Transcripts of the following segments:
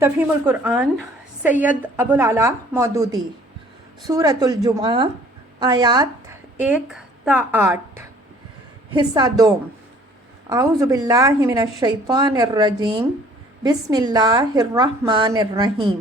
تفہیم القرآن سید ابو العلا مودودی سورۃ الجمعہ آیات 1 تا 8 حصہ دوم اعوذ باللہ من الشیطان الرجیم بسم اللہ الرحمن الرحیم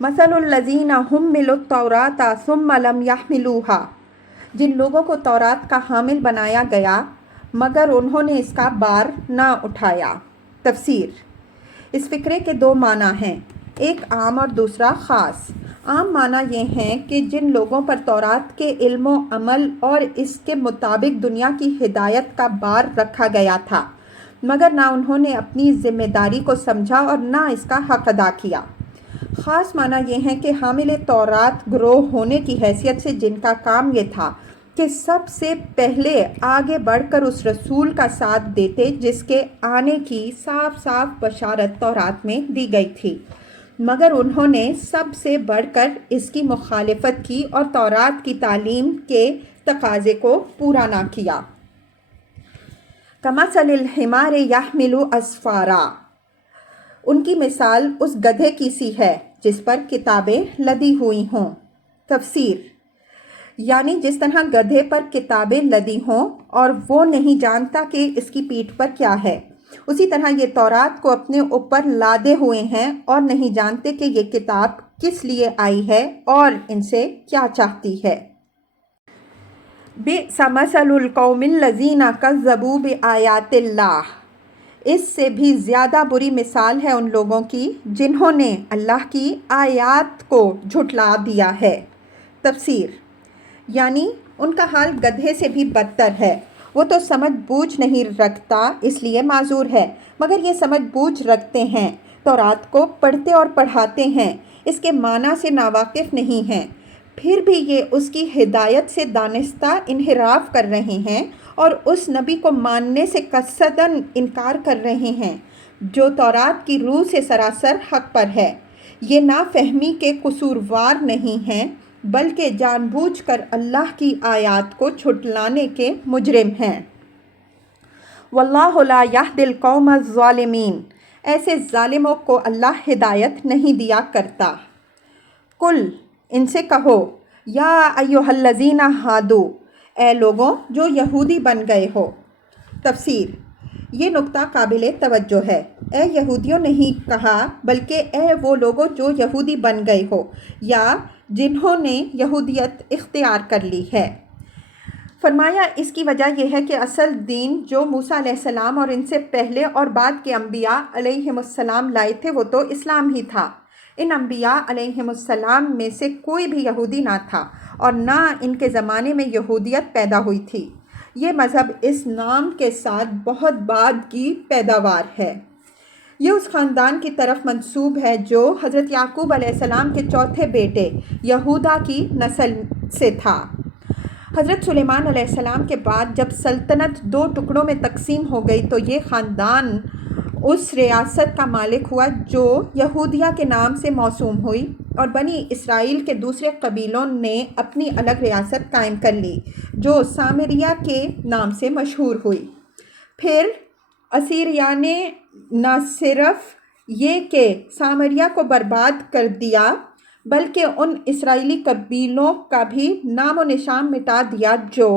مثل الذین حملوا التوراۃ ثم لم یحملوها جن لوگوں کو تورات کا حامل بنایا گیا مگر انہوں نے اس کا بار نہ اٹھایا۔ تفسیر۔ اس فقرے کے دو معنی ہیں، ایک عام اور دوسرا خاص۔ عام معنی یہ ہیں کہ جن لوگوں پر تورات کے علم و عمل اور اس کے مطابق دنیا کی ہدایت کا بار رکھا گیا تھا مگر نہ انہوں نے اپنی ذمہ داری کو سمجھا اور نہ اس کا حق ادا کیا۔ خاص معنی یہ ہے کہ حامل تورات گروہ ہونے کی حیثیت سے جن کا کام یہ تھا کہ سب سے پہلے آگے بڑھ کر اس رسول کا ساتھ دیتے جس کے آنے کی صاف صاف بشارت تورات میں دی گئی تھی، مگر انہوں نے سب سے بڑھ کر اس کی مخالفت کی اور تورات کی تعلیم کے تقاضے کو پورا نہ کیا۔ کمثل الحمار یحمل اسفارا، ان کی مثال اس گدھے کی سی ہے جس پر کتابیں لدی ہوئی ہوں۔ تفسیر۔ یعنی جس طرح گدھے پر کتابیں لدی ہوں اور وہ نہیں جانتا کہ اس کی پیٹھ پر کیا ہے، اسی طرح یہ تورات کو اپنے اوپر لادے ہوئے ہیں اور نہیں جانتے کہ یہ کتاب کس لیے آئی ہے اور ان سے کیا چاہتی ہے۔ بئس مثل القوم الذین کذبوا بآیات اللہ، اس سے بھی زیادہ بری مثال ہے ان لوگوں کی جنہوں نے اللہ کی آیات کو جھٹلا دیا ہے۔ تفسیر۔ یعنی ان کا حال گدھے سے بھی بدتر ہے، وہ تو سمجھ بوجھ نہیں رکھتا اس لیے معذور ہے، مگر یہ سمجھ بوجھ رکھتے ہیں، تورات کو پڑھتے اور پڑھاتے ہیں، اس کے معنی سے ناواقف نہیں ہیں، پھر بھی یہ اس کی ہدایت سے دانستہ انحراف کر رہے ہیں اور اس نبی کو ماننے سے قصداً انکار کر رہے ہیں جو تورات کی روح سے سراسر حق پر ہے۔ یہ نافہمی کے قصوروار نہیں ہیں بلکہ جان بوجھ کر اللہ کی آیات کو جھٹلانے کے مجرم ہیں۔ واللہ لا یہدی القوم الظالمین، ایسے ظالموں کو اللہ ہدایت نہیں دیا کرتا۔ قل، ان سے کہو، یا ایھا الذین ہادوا، اے لوگوں جو یہودی بن گئے ہو۔ تفسیر۔ یہ نکتہ قابل توجہ ہے، اے یہودیوں نہیں کہا بلکہ اے وہ لوگوں جو یہودی بن گئے ہو یا جنہوں نے یہودیت اختیار کر لی ہے۔ فرمایا اس کی وجہ یہ ہے کہ اصل دین جو موسیٰ علیہ السلام اور ان سے پہلے اور بعد کے انبیاء علیہم السلام لائے تھے وہ تو اسلام ہی تھا۔ ان انبیاء علیہم السلام میں سے کوئی بھی یہودی نہ تھا اور نہ ان کے زمانے میں یہودیت پیدا ہوئی تھی۔ یہ مذہب اس نام کے ساتھ بہت بعد کی پیداوار ہے۔ یہ اس خاندان کی طرف منسوب ہے جو حضرت یعقوب علیہ السلام کے چوتھے بیٹے یہودا کی نسل سے تھا۔ حضرت سلیمان علیہ السلام کے بعد جب سلطنت دو ٹکڑوں میں تقسیم ہو گئی تو یہ خاندان اس ریاست کا مالک ہوا جو یہودیہ کے نام سے موسوم ہوئی اور بنی اسرائیل کے دوسرے قبیلوں نے اپنی الگ ریاست قائم کر لی جو سامریہ کے نام سے مشہور ہوئی۔ پھر اسیریا نے نہ صرف یہ کہ سامریہ کو برباد کر دیا بلکہ ان اسرائیلی قبیلوں کا بھی نام و نشان مٹا دیا جو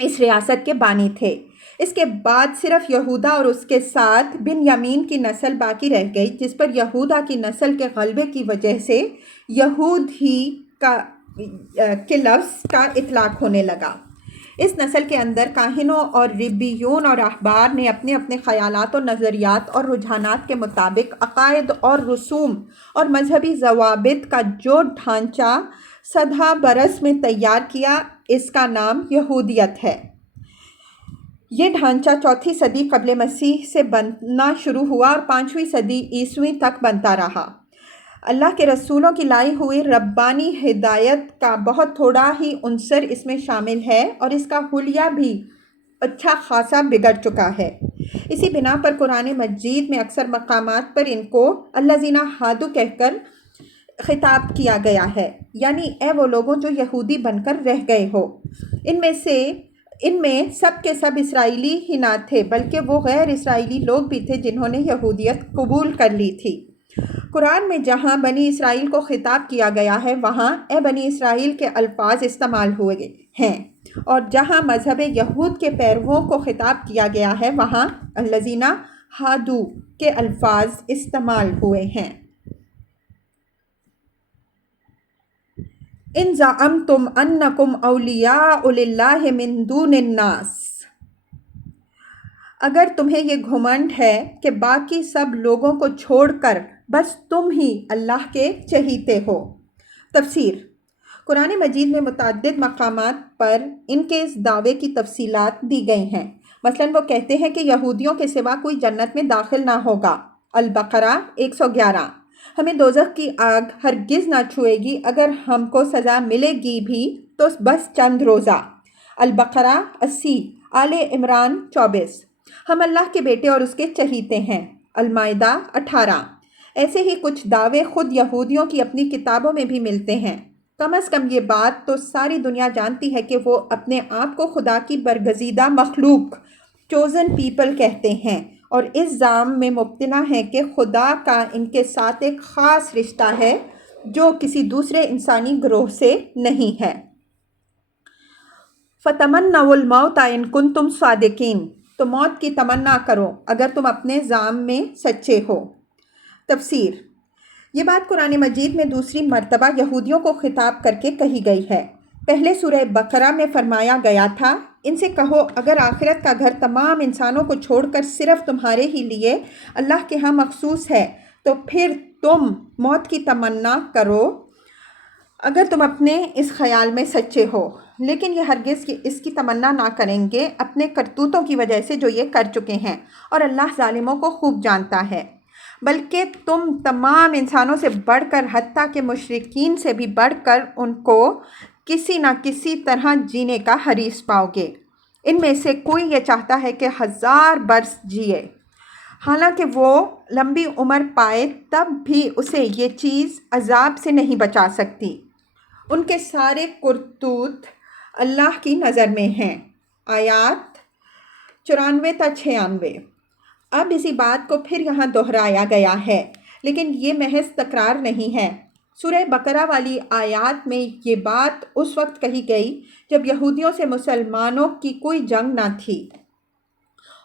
اس ریاست کے بانی تھے۔ اس کے بعد صرف یہودا اور اس کے ساتھ بنیامین کی نسل باقی رہ گئی جس پر یہودا کی نسل کے غلبے کی وجہ سے یہود ہی کے لفظ کا اطلاق ہونے لگا۔ اس نسل کے اندر کاہنوں اور ربیون اور احبار نے اپنے اپنے خیالات و نظریات اور رجحانات کے مطابق عقائد اور رسوم اور مذہبی ضوابط کا جو ڈھانچہ صدہا برس میں تیار کیا اس کا نام یہودیت ہے۔ یہ ڈھانچہ چوتھی صدی قبل مسیح سے بننا شروع ہوا اور 5ویں صدی عیسوی تک بنتا رہا۔ اللہ کے رسولوں کی لائی ہوئی ربانی ہدایت کا بہت تھوڑا ہی عنصر اس میں شامل ہے اور اس کا حلیہ بھی اچھا خاصا بگڑ چکا ہے۔ اسی بنا پر قرآن مجید میں اکثر مقامات پر ان کو الذین ہادوا کہہ کر خطاب کیا گیا ہے، یعنی اے وہ لوگوں جو یہودی بن کر رہ گئے ہو۔ ان میں سب کے سب اسرائیلی ہی نہ تھے بلکہ وہ غیر اسرائیلی لوگ بھی تھے جنہوں نے یہودیت قبول کر لی تھی۔ قرآن میں جہاں بنی اسرائیل کو خطاب کیا گیا ہے وہاں اے بنی اسرائیل کے الفاظ استعمال ہوئے ہیں، اور جہاں مذہب یہود کے پیرووں کو خطاب کیا گیا ہے وہاں الذین ہادو کے الفاظ استعمال ہوئے ہیں۔ ان زعمتم انکم اولیاء للہ من دون الناس، اگر تمہیں یہ گھمنڈ ہے کہ باقی سب لوگوں کو چھوڑ کر بس تم ہی اللہ کے چہیتے ہو۔ تفسیر: قرآن مجید میں متعدد مقامات پر ان کے اس دعوے کی تفصیلات دی گئی ہیں۔ مثلاً وہ کہتے ہیں کہ یہودیوں کے سوا کوئی جنت میں داخل نہ ہوگا، البقرہ 111۔ ہمیں دوزخ کی آگ ہرگز نہ چھوئے گی، اگر ہم کو سزا ملے گی بھی تو بس چند روزہ، البقرہ 80۔ آل عمران 24۔ ہم اللہ کے بیٹے اور اس کے چہیتے ہیں، المائدہ 18۔ ایسے ہی کچھ دعوے خود یہودیوں کی اپنی کتابوں میں بھی ملتے ہیں۔ کم از کم یہ بات تو ساری دنیا جانتی ہے کہ وہ اپنے آپ کو خدا کی برگزیدہ مخلوق چوزن پیپل کہتے ہیں، اور اس زعم میں مبتلا ہیں کہ خدا کا ان کے ساتھ ایک خاص رشتہ ہے جو کسی دوسرے انسانی گروہ سے نہیں ہے۔ فَتَمَنَّوُا الْمَوْتَ إِن كُنتُمْ صَادِقِينَ، تو موت کی تمنا کرو اگر تم اپنے زعم میں سچے ہو۔ تفسیر: یہ بات قرآن مجید میں دوسری مرتبہ یہودیوں کو خطاب کر کے کہی گئی ہے۔ پہلے سورہ بقرہ میں فرمایا گیا تھا، ان سے کہو اگر آخرت کا گھر تمام انسانوں کو چھوڑ کر صرف تمہارے ہی لیے اللہ کے ہاں مخصوص ہے تو پھر تم موت کی تمنا کرو اگر تم اپنے اس خیال میں سچے ہو، لیکن یہ ہرگز اس کی تمنا نہ کریں گے اپنے کرتوتوں کی وجہ سے جو یہ کر چکے ہیں، اور اللہ ظالموں کو خوب جانتا ہے۔ بلکہ تم تمام انسانوں سے بڑھ کر حتیٰ کہ مشرکین سے بھی بڑھ کر ان کو کسی نہ کسی طرح جینے کا حریص پاؤ گے۔ ان میں سے کوئی یہ چاہتا ہے کہ 1000 برس جیے، حالانکہ وہ لمبی عمر پائے تب بھی اسے یہ چیز عذاب سے نہیں بچا سکتی۔ ان کے سارے کرتوت اللہ کی نظر میں ہیں۔ آیات 94 تا 96۔ اب اسی بات کو پھر یہاں دہرایا گیا ہے، لیکن یہ محض تکرار نہیں ہے۔ سورہ بقرہ والی آیات میں یہ بات اس وقت کہی گئی جب یہودیوں سے مسلمانوں کی کوئی جنگ نہ تھی،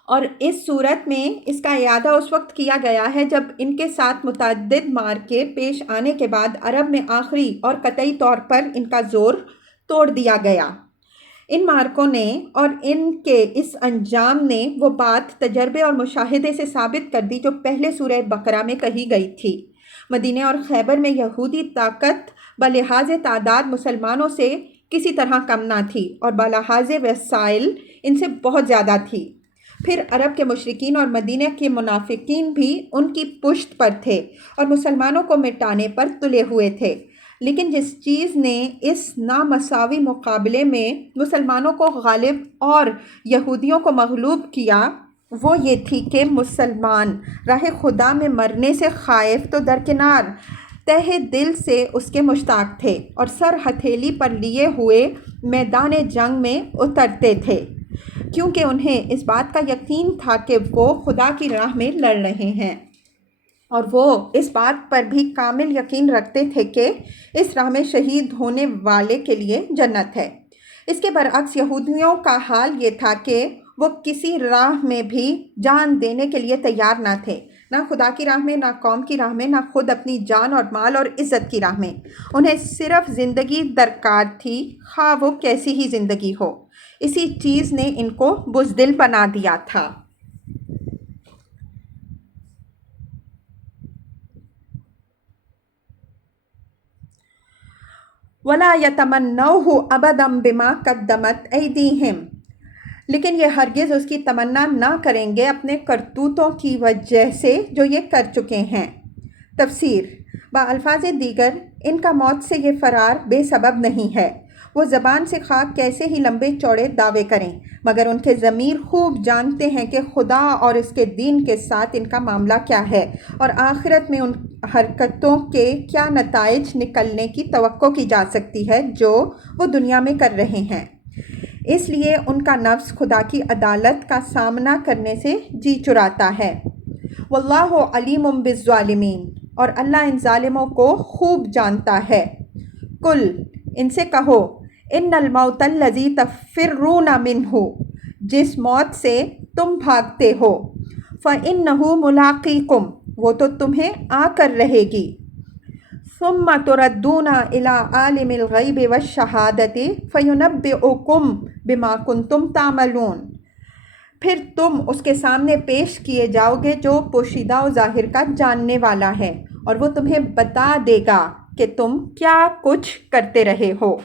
اور اس صورت میں اس کا اعادہ اس وقت کیا گیا ہے جب ان کے ساتھ متعدد مارکے پیش آنے کے بعد عرب میں آخری اور قطعی طور پر ان کا زور توڑ دیا گیا۔ ان مارکوں نے اور ان کے اس انجام نے وہ بات تجربے اور مشاہدے سے ثابت کر دی جو پہلے سورہ بقرہ میں کہی گئی تھی۔ مدینہ اور خیبر میں یہودی طاقت بلحاظ تعداد مسلمانوں سے کسی طرح کم نہ تھی، اور بلحاظ وسائل ان سے بہت زیادہ تھی۔ پھر عرب کے مشرکین اور مدینہ کے منافقین بھی ان کی پشت پر تھے اور مسلمانوں کو مٹانے پر تلے ہوئے تھے، لیکن جس چیز نے اس نامساوی مقابلے میں مسلمانوں کو غالب اور یہودیوں کو مغلوب کیا وہ یہ تھی کہ مسلمان راہ خدا میں مرنے سے خائف تو درکنار تہہ دل سے اس کے مشتاق تھے، اور سر ہتھیلی پر لیے ہوئے میدان جنگ میں اترتے تھے، کیونکہ انہیں اس بات کا یقین تھا کہ وہ خدا کی راہ میں لڑ رہے ہیں، اور وہ اس بات پر بھی کامل یقین رکھتے تھے کہ اس راہ میں شہید ہونے والے کے لیے جنت ہے۔ اس کے برعکس یہودیوں کا حال یہ تھا کہ وہ کسی راہ میں بھی جان دینے کے لیے تیار نہ تھے، نہ خدا کی راہ میں، نہ قوم کی راہ میں، نہ خود اپنی جان اور مال اور عزت کی راہ میں۔ انہیں صرف زندگی درکار تھی، خواہ وہ کیسی ہی زندگی ہو۔ اسی چیز نے ان کو بزدل بنا دیا تھا۔ وَلَا يَتَمَنَّوْهُ أَبَدًا بِمَا قَدَّمَتْ أَيْدِيهِمْ، لیکن یہ ہرگز اس کی تمنا نہ کریں گے اپنے کرتوتوں کی وجہ سے جو یہ کر چکے ہیں۔ تفسیر: بالفاظ دیگر ان کا موت سے یہ فرار بے سبب نہیں ہے۔ وہ زبان سے خواہ کیسے ہی لمبے چوڑے دعوے کریں، مگر ان کے ضمیر خوب جانتے ہیں کہ خدا اور اس کے دین کے ساتھ ان کا معاملہ کیا ہے، اور آخرت میں ان حرکتوں کے کیا نتائج نکلنے کی توقع کی جا سکتی ہے جو وہ دنیا میں کر رہے ہیں۔ اس لیے ان کا نفس خدا کی عدالت کا سامنا کرنے سے جی چراتا ہے۔ واللہ علیم بالظالمین، اور اللہ ان ظالموں کو خوب جانتا ہے۔ کل ان سے کہو ان الموت الذی تفرون منہ، جس موت سے تم بھاگتے ہو، فإنہ ملاقیکم، وہ تو تمہیں آ کر رہے گی، ثم تردون الی عالم الغیب والشہادۃ فینبئکم بما کنتم تعملون، پھر تم اس کے سامنے پیش کیے جاؤ گے جو پوشیدہ و ظاہر کا جاننے والا ہے، اور وہ تمہیں بتا دے گا کہ تم کیا کچھ کرتے رہے ہو۔